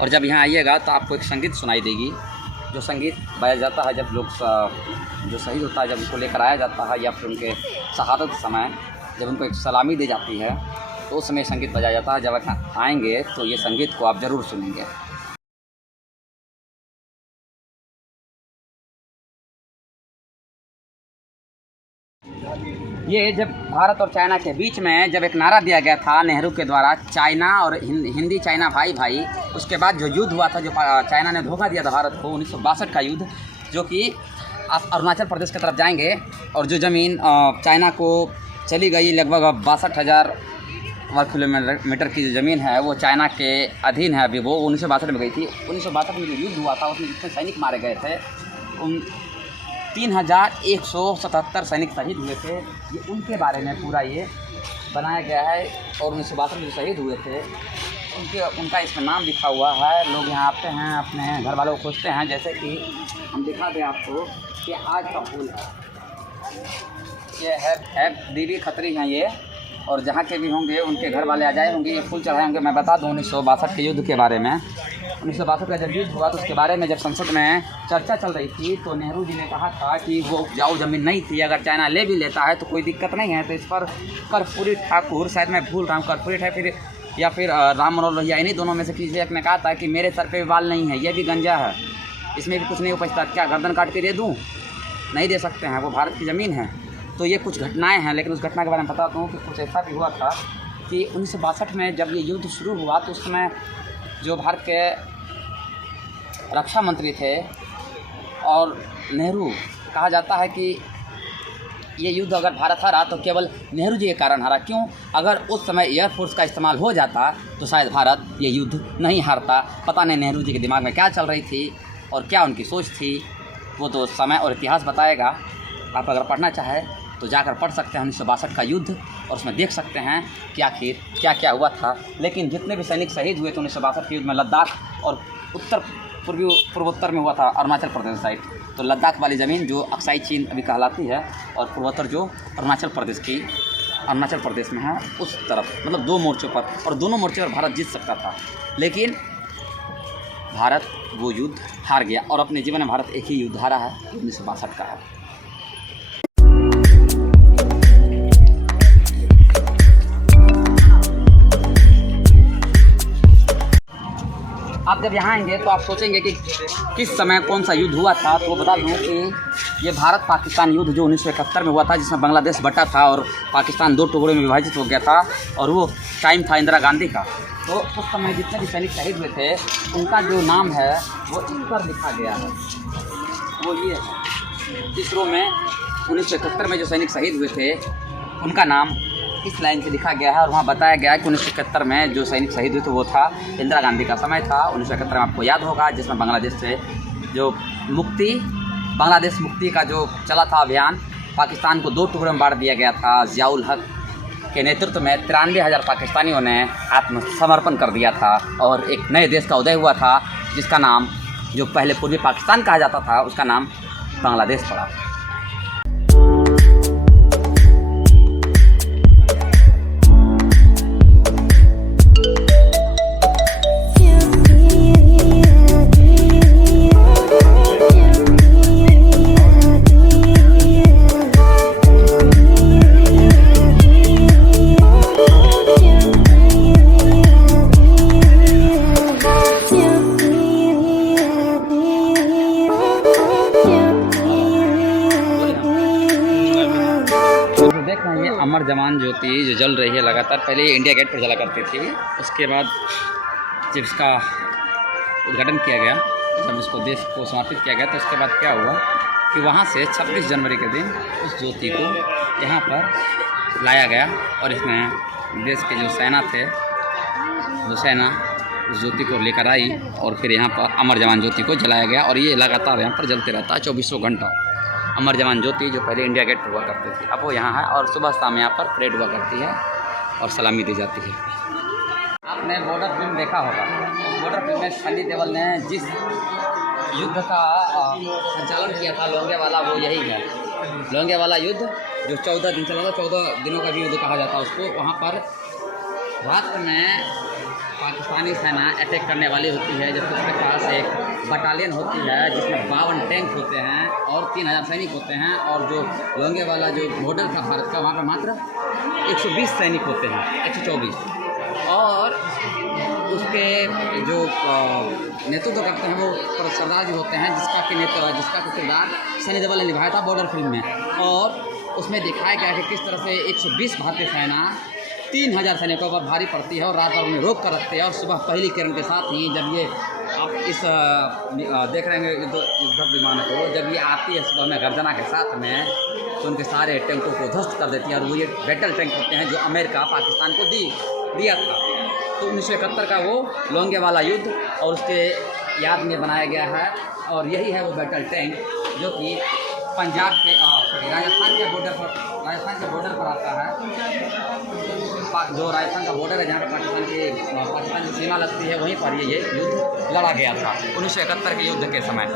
और जब यहाँ आइएगा तो आपको एक संगीत सुनाई देगी, जो संगीत बजाया जाता है जब लोग जो शहीद होता है, जब उनको लेकर आया जाता है या फिर उनके शहादत समय जब उनको एक सलामी दी जाती है तो उस समय संगीत बजाया जाता है। जब आप आएँगे तो ये संगीत को आप ज़रूर सुनेंगे। ये जब भारत और चाइना के बीच में जब एक नारा दिया गया था नेहरू के द्वारा, चाइना और हिंदी चाइना भाई भाई, उसके बाद जो युद्ध हुआ था, जो चाइना ने धोखा दिया था भारत को, 1962 का युद्ध, जो कि आप अरुणाचल प्रदेश की तरफ जाएंगे और जो ज़मीन चाइना को चली गई लगभग 62,000 वर्ग किलोमीटर की जो ज़मीन है वो चाइना के अधीन है। अभी वो 1962 में गई थी। 1962 में जो युद्ध हुआ था उसमें जितने सैनिक मारे गए थे उन 3,177 सैनिक शहीद हुए थे। ये उनके बारे में पूरा ये बनाया गया है। और 1962 में जो शहीद हुए थे उनका इसमें नाम लिखा हुआ है। लोग यहाँ आते हैं, अपने घर वालों को खोजते हैं। जैसे कि हम दिखा दें आपको कि आज का फूल है, ये है दीदी खत्री हैं ये, और जहाँ के भी होंगे उनके घर वाले आ जाए होंगे, ये फूल चढ़ाए होंगे। मैं बता दूँ 1962 के युद्ध के बारे में। 1962 का जब युद्ध हुआ तो उसके बारे में जब संसद में चर्चा चल रही थी तो नेहरू जी ने कहा था कि वो उपजाऊ ज़मीन नहीं थी, अगर चाइना ले भी लेता है तो कोई दिक्कत नहीं है। तो इस पर कर्पूरी ठाकुर, शायद मैं भूल रहा हूँ, कर्पूरी ठाकुर या फिर राम मनोहर लोहिया, इन्हीं दोनों में से किसी एक ने कहा था कि मेरे सर पे बाल नहीं है, ये भी गंजा है, इसमें भी कुछ नहीं उपजता, क्या गर्दन काट के दे दूँ? नहीं दे सकते हैं, वो भारत की ज़मीन है। तो ये कुछ घटनाएँ हैं। लेकिन उस घटना के बारे में बताता हूँ कि कुछ ऐसा भी हुआ था कि 1962 में जब ये युद्ध शुरू हुआ तो उस समय जो भारत के रक्षा मंत्री थे और नेहरू, कहा जाता है कि ये युद्ध अगर भारत हारा तो केवल नेहरू जी के कारण हारा। क्यों? अगर उस समय एयरफोर्स का इस्तेमाल हो जाता तो शायद भारत ये युद्ध नहीं हारता। पता नहीं नेहरू जी के दिमाग में क्या चल रही थी और क्या उनकी सोच थी, वो तो समय और इतिहास बताएगा। आप अगर पढ़ना चाहें तो जाकर पढ़ सकते हैं 1962 का युद्ध, और उसमें देख सकते हैं कि आखिर क्या क्या हुआ था। लेकिन जितने भी सैनिक शहीद हुए थे 1962 के युद्ध में, लद्दाख और पूर्वोत्तर में हुआ था, अरुणाचल प्रदेश साइड, तो लद्दाख वाली ज़मीन जो अक्साई चीन अभी कहलाती है, और पूर्वोत्तर जो अरुणाचल प्रदेश में है उस तरफ, मतलब 2 मोर्चों पर, और दोनों मोर्चों पर भारत जीत सकता था। लेकिन भारत वो युद्ध हार गया और अपने जीवन में भारत एक ही युद्ध हारा है, 1962 का है। आप जब यहाँ आएंगे तो आप सोचेंगे कि किस समय कौन सा युद्ध हुआ था। तो बता दूँ कि ये भारत पाकिस्तान युद्ध जो 1971 में हुआ था, जिसमें बांग्लादेश बटा था और पाकिस्तान 2 टुकड़ों में विभाजित हो गया था, और वो टाइम था इंदिरा गांधी का। तो उस समय जितने भी सैनिक शहीद हुए थे उनका जो नाम है वो इस पर लिखा गया है, वो ये है। इस रो में 1971 में जो सैनिक शहीद हुए थे उनका नाम इस लाइन से लिखा गया है, और वहाँ बताया गया है कि 1971 में जो सैनिक शहीद हुए थे वो था इंदिरा गांधी का समय था। 1971 में आपको याद होगा, जिसमें बांग्लादेश से जो बांग्लादेश मुक्ति का जो चला था अभियान, पाकिस्तान को 2 टुकड़ों में बांट दिया गया था। ज़ियाउल हक के नेतृत्व में 93,000 पाकिस्तानियों ने आत्मसमर्पण कर दिया था और एक नए देश का उदय हुआ था, जिसका नाम, जो पहले पूर्वी पाकिस्तान कहा जाता था, उसका नाम बांग्लादेश पड़ा। अमर जवान ज्योति जो जल रही है लगातार, पहले इंडिया गेट पर जला करती थी, उसके बाद जब इसका उद्घाटन किया गया, जब इसको देश को समर्पित किया गया, तो उसके बाद क्या हुआ कि वहाँ से 26 जनवरी के दिन उस ज्योति को यहाँ पर लाया गया और इसमें देश के जो सेना थे वो सेना उस ज्योति को लेकर आई और फिर यहाँ पर अमर जवान ज्योति को जलाया गया। और ये लगातार यहाँ पर जलते रहता है 24 घंटा। अमर जवान ज्योति जो पहले इंडिया गेट पर हुआ करती थी, अब वो यहाँ है, और सुबह शाम यहाँ पर परेड हुआ करती है और सलामी दी जाती है। आपने बॉर्डर फिल्म देखा होगा, बॉर्डर फिल्म में सनी देओल ने जिस युद्ध का संचालन किया था लोंगेवाला, वो यही है। लोंगेवाला युद्ध जो 14 दिन चला था, 14 दिनों का भी युद्ध कहा जाता है उसको। वहाँ पर रात में पाकिस्तानी सेना अटैक करने वाली होती है, जब उसके पास एक बटालियन होती है जिसमें 52 टैंक होते हैं और 3000 सैनिक होते हैं, और जो लोंगेवाला जो बॉर्डर था भारत का, वहाँ पर मात्र 120 सैनिक होते हैं, 124, और उसके जो नेतृत्व करते हैं वो सरदार जी होते हैं, जिसका किरदार सनी देओल ने निभाया था बॉर्डर फिल्म में। और उसमें दिखाया गया कि किस तरह से 120 भारतीय सेना 3000 सैनिकों पर भारी पड़ती है और रात भर उन्हें रोक कर रखते हैं, और सुबह पहली किरण के साथ ही जब ये आप इस देख रहे हैं युद्धक विमान को, जब ये आती है सुबह में गर्जना के साथ में, तो उनके सारे टैंकों को ध्वस्त कर देती है। और वो ये बैटल टैंक होते हैं जो अमेरिका पाकिस्तान को दिया था। तो 1971 का वो लोंगेवाला युद्ध और उसके याद में बनाया गया है, और यही है वो बैटल टैंक जो कि पंजाब के राजस्थान के बॉर्डर पर आता है। जो राजस्थान का बॉर्डर है जहाँ पर पाकिस्तान की सीमा लगती है, वहीं पर ये युद्ध लड़ा गया था 1971 के युद्ध के समय।